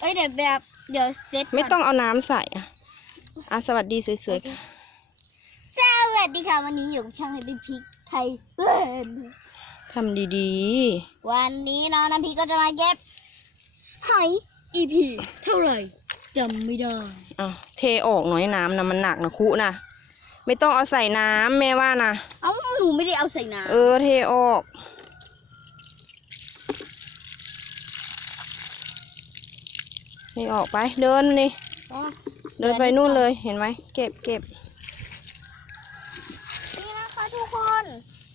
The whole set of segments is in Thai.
เอ้ยเดี๋ยวแบบเดี๋ยวเซตก่นไม่ต้องเอาน้ำใส่อะอะสวัสดีสวยๆค่ะสวัสดีค่ะวันนี้อยู่กับช่างให้เป็นพริกไทยเปิ้ลทำดีวันนี้น้องน้ำพริกก็จะมาเก็บหอย EP เท่าไหร่จำไม่ได้ๆอะเทออกหน่อยน้ำนะมันหนักนะคุนะไม่ต้องเอาใส่น้ำแม่ว่านะ เอ้าหนูไม่ได้เอาใส่น้เออเทออก นี่ออกไปเดินนี่ำอ๋อเดินไปนู่นเลยเห็นไหมเก็บเก็บนี่นะคะทุกคน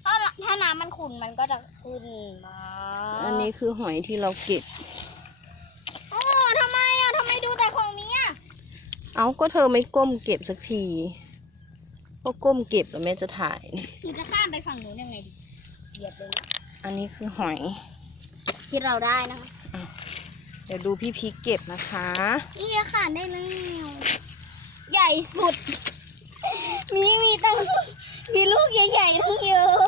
ถ้าถ้าน้ำมันขุ่นมันก็จะขึ้นมาอันนี้คือหอยที่เราเก็บโอ้ทำไมอะทำไมดูแต่ของนี้อะเอาก็เธอไม่ก้มเก็บสักทีก็ก้มเก็บแล้วแม่จะถ่ายนี่หนูจะข้ามไปฝั่งนู้นยังไงดีเหยียบเลยนะอันนี้คือหอยที่เราได้นะคะอะ เดี๋ยวดูพี่พีคเก็บนะคะ นี่ค่ะได้แล้วใหญ่สุด มีมีตั้งมีลูกใหญ่ๆทั้งเยอะ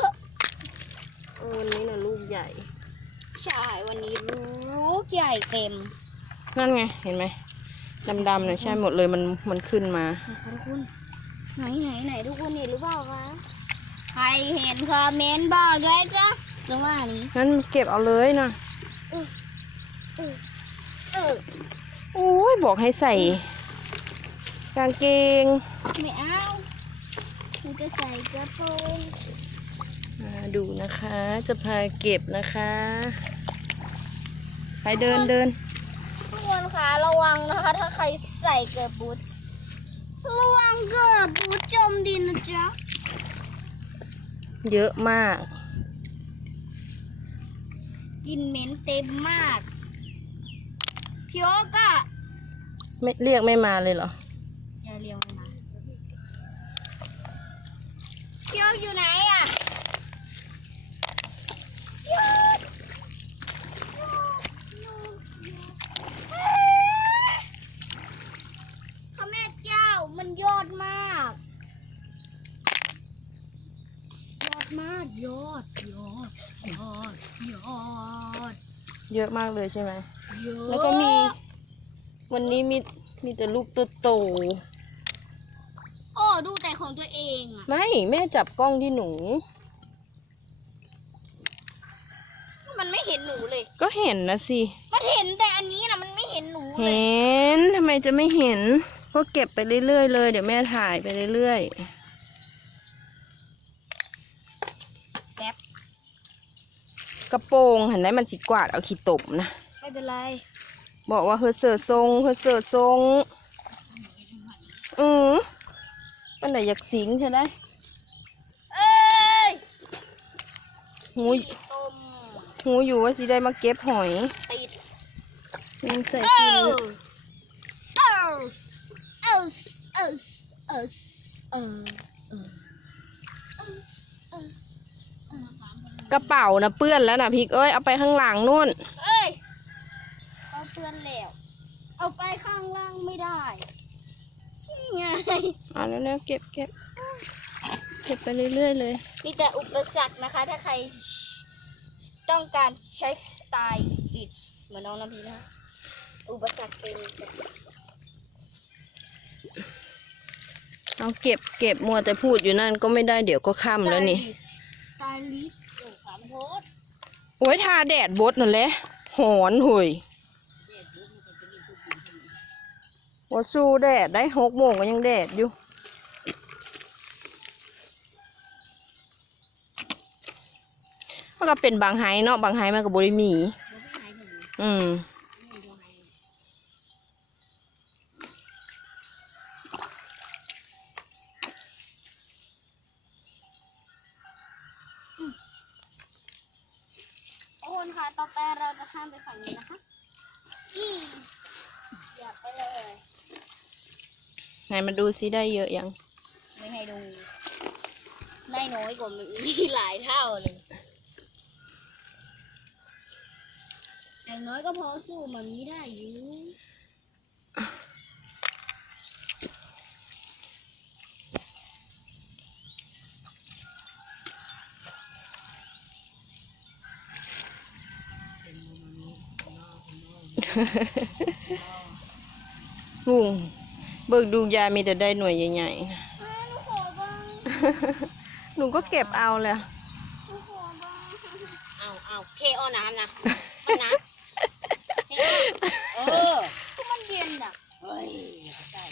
เออวันนี้นะลูกใหญ่ ใช่ วันนี้ลูกใหญ่เต็ม นั่นไง เห็นไหมดำๆเนี่ยใช่หมดเลยมันมันขึ้นมานะคะทุกคนไหนไหนไหนทุกคนเห็นหรือเปล่าคะใครเห็นคอมเมนต์บอกด้วยจ้ะจังว่านี้งั้นเก็บเอาเลยนะเออเออเออ โอ้ยบอกให้ใส่ กางเกง ไม่เอาหนูจะใส่กระโปรงอ่าดูนะคะ จะพาเก็บนะคะ ไปเดินเดินทุกคนคะระวังนะคะ ถ้าใครใส่เกิร์บบูทระวังเกิร์บบูทจมดินนะจ๊ะ เยอะมากกลินเหม็นเต็มมาก พี่โอ๊กอะไม่เรียกไม่มาเลยเหรออย่าเรียงมันมาพี่โอ๊กอยู่ไหนอะพี่โอ๊กพระแม่เจ้ามันยอดมาก ยอดมากยอดยอดยอดยอด เยอะมากเลยใช่ไหมเยอะ แล้วก็มี วันนี้มีมีแต่ลูกตัวโตโอ้ดูแต่ของตัวเองอะไม่ แม่จับกล้องที่หนู มันไม่เห็นหนูเลย ก็เห็นนะสิ มันเห็นแต่อันนี้นะมันไม่เห็นหนูเลยเห็นทำไมจะไม่เห็น ก็เก็บไปเรื่อยๆเลย เดี๋ยวแม่ถ่ายไปเรื่อยแป๊บๆกระโปรงเห็นไหมมันจิกวาดเอาขี้ตมนะ ไม่เป็นไร บอกว่าเฮอเสือทรงเฮอเสือทรงอือมันไหนอยากสิงใช่ไหมเอ้ยหูต้มหูอยู่ว่าสิได้มาเก็บหอยติดยังใส่เอ้ากินเอ้าเอ้าเอ้าเอ้าเอ้าเอ้าเอ้ากระเป๋านะเปื้อนแล้วนะพี่เอ้ยเอาไปข้างหลังนู่น เอ้ย เอาเตือนแล้ว เอาไปข้างล่างไม่ได้นี่ไงเอาแล้วแล้วๆเก็บเก็บเก็บไปเรื่อยๆเลย มีแต่อุปสรรคนะคะ ถ้าใครต้องการใช้สไตล์อิชเหมือนน้องน้ำพีนะคะอุปสรรคเป็นเอาเก็บเก็บมัวแต่พูดอยู่นั่นก็ไม่ได้เดี๋ยวก็ค่ำแล้วนี่สไตลิสต์โอ้ขามโพสโอ้ยทาแดดบดนั่นแหละหอนหุย ว่าสู้แดดได้หกโมงก็ยังแดดอยู่มันก็เป็นบางไฮเนาะบางไฮมันก็บริมี อืมทุกคนค่ะ ต่อไปเราจะข้ามไปฝั่งนี้นะคะอีอย่าไปเลย ไหนมาดูซิได้เยอะยัง ไม่ให้ดู ได้น้อยกว่ามีหลายเท่าเลยอย่างน้อยก็พอสู้มามีได้อยู่บุ้ง เบิกดูยายมีแต่ได้หน่วยใหญ่ๆนะอ่าหนูขอบ้างหนูก็เก็บเอาแหละหนูขอบ้างเอาเอาเคเอาน้ำนะมันน้ำเคเอาเออก็มันเย็นอะเฮ้ยใช่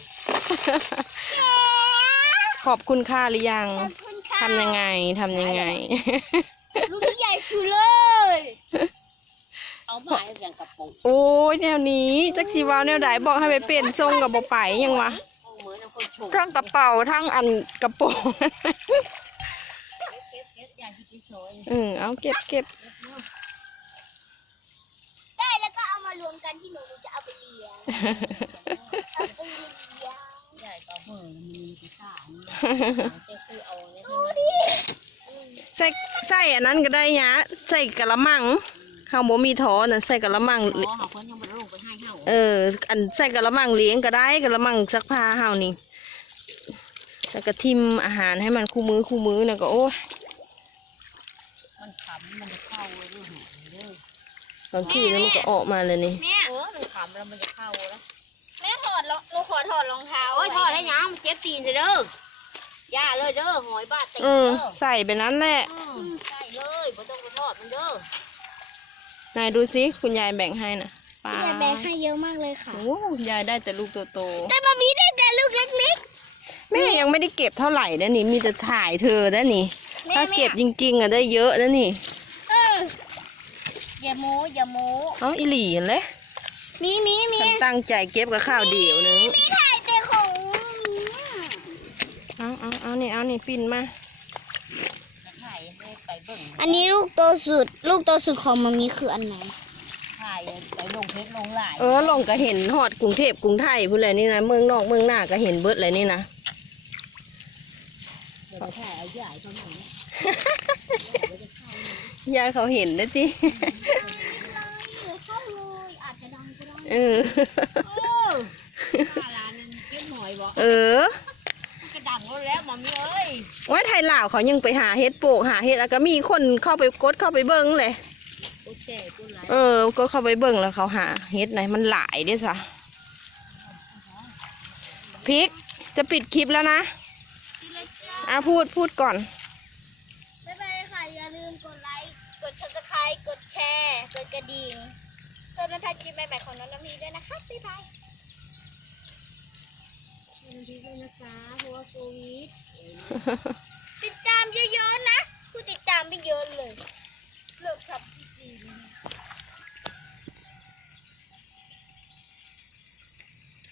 ขอบคุณค่าหรือยังขอบคุณค่ะทำยังไงทำยังไง ลูกที่ใหญ่สุดเลย เอามาให้อย่างกระปุกโอ้ยแนวนี้จักสีวาวแนวใดบอกให้ไปเปลี่ยนทรงกับบ่ไปยังวะเอาเหมือนเอาคนโฉกทั้งกระเป๋าทั้งอันกระโปรงเก็บเก็บเก็บอย่างที่โฉยอืมเอาเก็บเก็บได้แล้วก็เอามารวมกันที่หนูจะเอาไปเลี้ยงเอาไปเลี้ยงใหญ่ก็เบอร์มันมีกระซ่านี่เจ๊คือเอาเนี่ยดูดิใส่ใส่อันนั้นก็ได้ยะใส่กะละมัง เฮาบ่มีท้อน่ะใส่กะละมัง อ๋อเขาคนยังไม่ได้ลงไปให้เฮาเออ อันใส่กะละมังเลี้ยงก็ได้กะละมังซักผ้าเฮานี่แล้วก็ทิมอาหารให้มันคู่มือคู่มือน่ะก็โอ้ยมันขำมันจะเข้าเลยด้วยหเด้อบางทีแล้วมันก็ออกมาเลยนี่ แม่เออมันขำแล้วมันจะเข้าแล้วแม่ถอดรองหนูขอถอดรองเท้าโอ้ยทอดได้ยังมันเจ็บตีนเลยเด้อย่าเลยเด้อหอยบาดตีนอืมเด้อใส่ไปนั้นแหละ อืมใช่เลยไม่ต้องไปทอดมันเด้อ นายดูสิคุณยายแบ่งให้นะปลาแม่แบกให้เยอะมากเลยค่ะโอ้ยายได้แต่ลูกโตแต่มามีได้แต่ลูกเล็กๆแม่ยังไม่ได้เก็บเท่าไหร่นะนี่มีแต่ถ่ายเธอนะนี่ๆแม่ถ้าเก็บแม่จริง ๆอะได้เยอะนะนี่เอออย่าโม้อย่าโม้เอาอีหลีเห็นเลยมีมีมีฉันตั้งใจเก็บกับข้าวเดียวนึงมีถ่ายแต่ของเอาเอาเอานี่เอานี่ปิ่นมา จะถ่ายให้ไปเบิ่ง อันนี้ลูกโตสุด ลูกโตสุดของมามีคืออันไหนถ่ายไปลงเพชรลงหลายเออลงก็เห็นฮอดกรุงเทพกรุงไทยพูดเลยนี่นะเมืองนอกเมืองหน้าก็เห็นเบิดเลยนี่นะเดี๋ยวไปถ่ายเอาใหญ่เท่านั้นนะยายเขาเห็นนะจิเข้าเลยอาจจะดังก็ได้เออเออ ห้าล้านเก็บหอยบ่เออมันกระดังหมดแล้วหมอมีเอ้ยโอ้ยไทยลาวเขายังไปหาเฮ็ดโปกหาเฮ็ดแล้วก็มีคนเข้าไปกดเข้าไปเบิ้งเลย โอเคกูไลเออ ก็เข้าไปเบิ่งแล้วเขาหาเฮ็ดไหนมันหลายเด้ซะพริกจะปิดคลิปแล้วนะอะพูดพูดก่อน บ๊ายบายค่ะอย่าลืมกดไลค์กด subscribe กดแชร์กดกระดิ่งเพื่อไม่พลาดคลิปใหม่ๆของน้องน้ำพีด้วยนะคะบ๊ายบาย ดีด้วยนะคะเพราะว่าโควิดติดตามเยอะๆนะ ผู้ติดตามไม่เยอะเลย เลิกครับพี่จีน